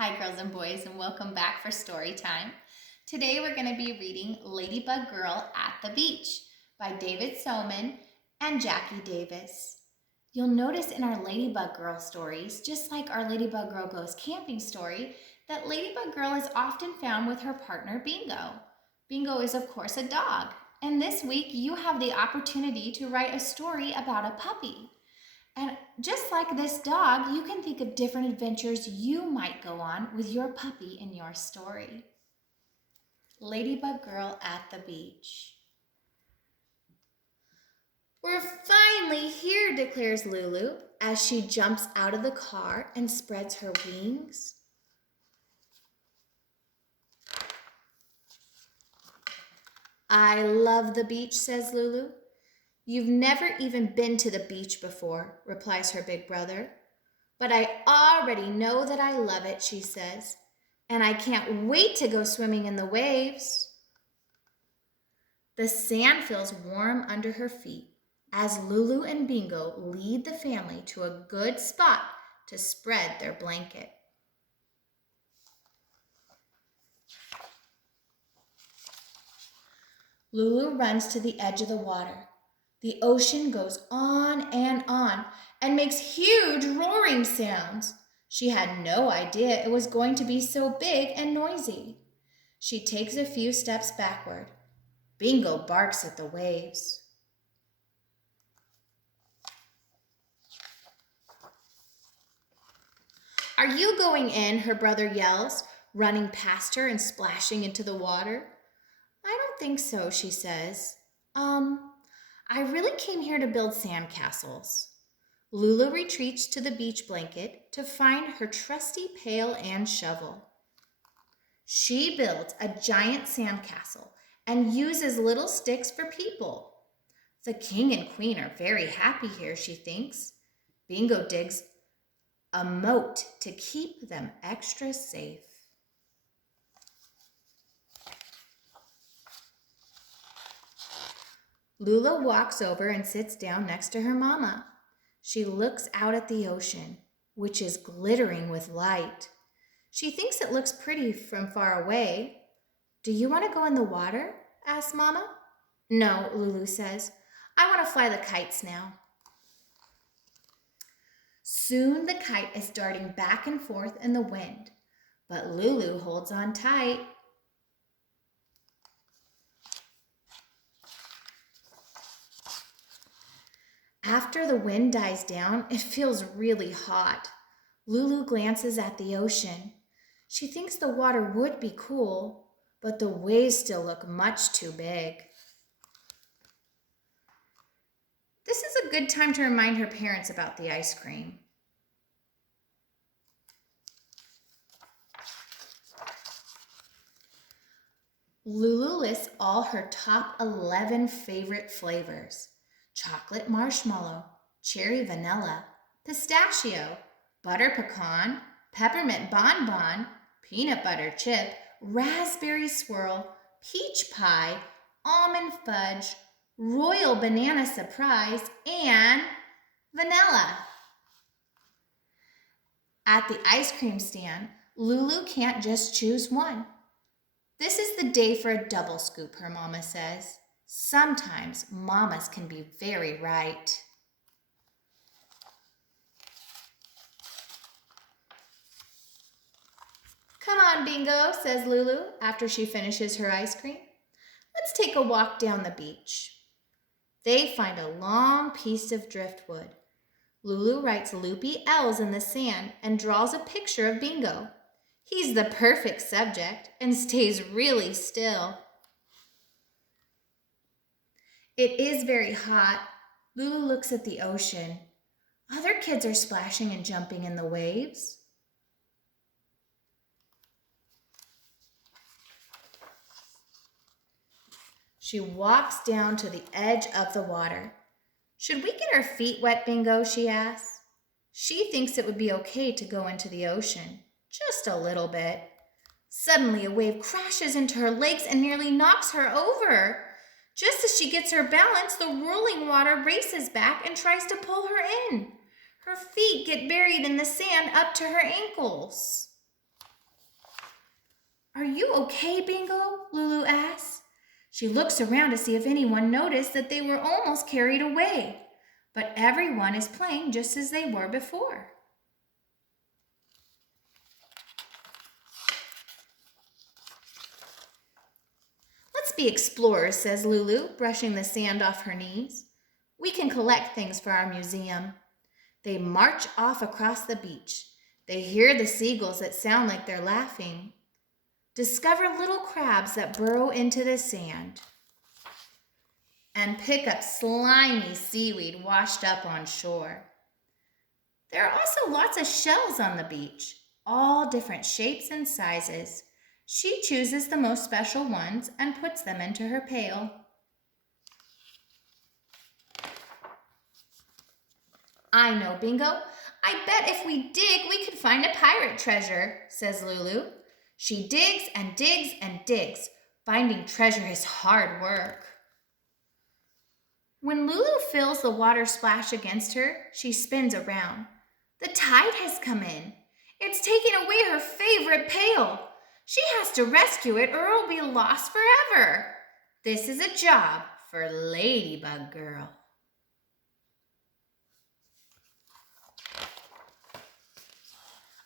Hi girls and boys, and welcome back for story time. Today we're going to be reading Ladybug Girl at the Beach by David Soman and Jacky Davis. You'll notice in our Ladybug Girl stories, just like our Ladybug Girl Goes Camping story, that Ladybug Girl is often found with her partner Bingo. Bingo is of course a dog, and this week you have the opportunity to write a story about a puppy. And just like this dog, you can think of different adventures you might go on with your puppy in your story. Ladybug Girl at the Beach. We're finally here, declares Lulu as she jumps out of the car and spreads her wings. I love the beach, says Lulu. You've never even been to the beach before, replies her big brother. But I already know that I love it, she says, and I can't wait to go swimming in the waves. The sand feels warm under her feet as Lulu and Bingo lead the family to a good spot to spread their blanket. Lulu runs to the edge of the water. The ocean goes on and makes huge roaring sounds. She had no idea it was going to be so big and noisy. She takes a few steps backward. Bingo barks at the waves. Are you going in? Her brother yells, running past her and splashing into the water. I don't think so, she says. I really came here to build sandcastles. Lulu retreats to the beach blanket to find her trusty pail and shovel. She builds a giant sandcastle and uses little sticks for people. The king and queen are very happy here, she thinks. Bingo digs a moat to keep them extra safe. Lulu walks over and sits down next to her mama. She looks out at the ocean, which is glittering with light. She thinks it looks pretty from far away. Do you want to go in the water? Asks Mama. No, Lulu says. I want to fly the kites now. Soon the kite is darting back and forth in the wind, but Lulu holds on tight. After the wind dies down, it feels really hot. Lulu glances at the ocean. She thinks the water would be cool, but the waves still look much too big. This is a good time to remind her parents about the ice cream. Lulu lists all her top 11 favorite flavors. Chocolate marshmallow, cherry vanilla, pistachio, butter pecan, peppermint bonbon, peanut butter chip, raspberry swirl, peach pie, almond fudge, royal banana surprise, and vanilla. At the ice cream stand, Lulu can't just choose one. This is the day for a double scoop, her mama says. Sometimes mamas can be very right. Come on, Bingo, says Lulu after she finishes her ice cream. Let's take a walk down the beach. They find a long piece of driftwood. Lulu writes loopy L's in the sand and draws a picture of Bingo. He's the perfect subject and stays really still. It is very hot. Lulu looks at the ocean. Other kids are splashing and jumping in the waves. She walks down to the edge of the water. Should we get our feet wet, Bingo? She asks. She thinks it would be okay to go into the ocean, just a little bit. Suddenly, a wave crashes into her legs and nearly knocks her over. Just as she gets her balance, the rolling water races back and tries to pull her in. Her feet get buried in the sand up to her ankles. "Are you okay, Bingo?" Lulu asks. She looks around to see if anyone noticed that they were almost carried away, but everyone is playing just as they were before. "Let's be explorers," says Lulu, brushing the sand off her knees. "We can collect things for our museum." They march off across the beach. They hear the seagulls that sound like they're laughing. Discover little crabs that burrow into the sand. And pick up slimy seaweed washed up on shore. There are also lots of shells on the beach, all different shapes and sizes. She chooses the most special ones and puts them into her pail. "I know, Bingo. I bet if we dig, we could find a pirate treasure," says Lulu. She digs and digs and digs. Finding treasure is hard work. When Lulu feels the water splash against her, she spins around. The tide has come in. It's taken away her favorite pail. She has to rescue it or it'll be lost forever. This is a job for Ladybug Girl.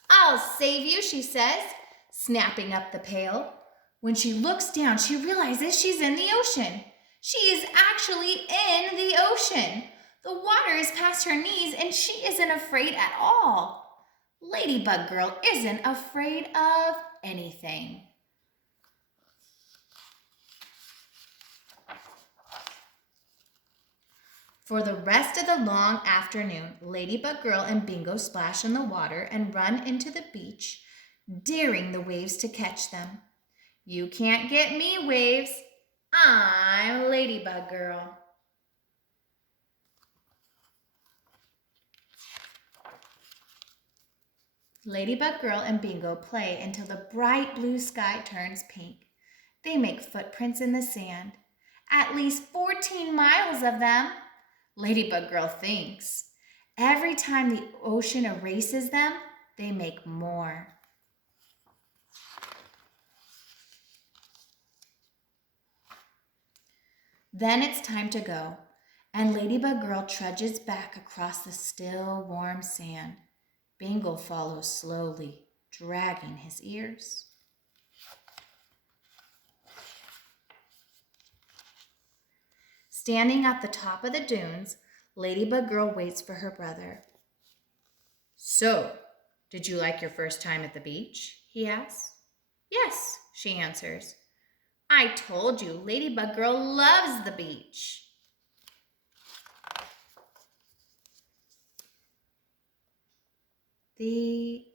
"I'll save you," she says, snapping up the pail. When she looks down, she realizes she's in the ocean. She is actually in the ocean. The water is past her knees and she isn't afraid at all. Ladybug Girl isn't afraid of anything. For the rest of the long afternoon, Ladybug Girl and Bingo splash in the water and run into the beach, daring the waves to catch them. "You can't get me, waves. I'm Ladybug Girl." Ladybug Girl and Bingo play until the bright blue sky turns pink. They make footprints in the sand. At least 14 miles of them. Ladybug Girl thinks. Every time the ocean erases them, they make more. Then it's time to go, and Ladybug Girl trudges back across the still, warm sand. Bingo follows slowly, dragging his ears. Standing at the top of the dunes, Ladybug Girl waits for her brother. "So, did you like your first time at the beach?" he asks. "Yes," she answers. "I told you, Ladybug Girl loves the beach." The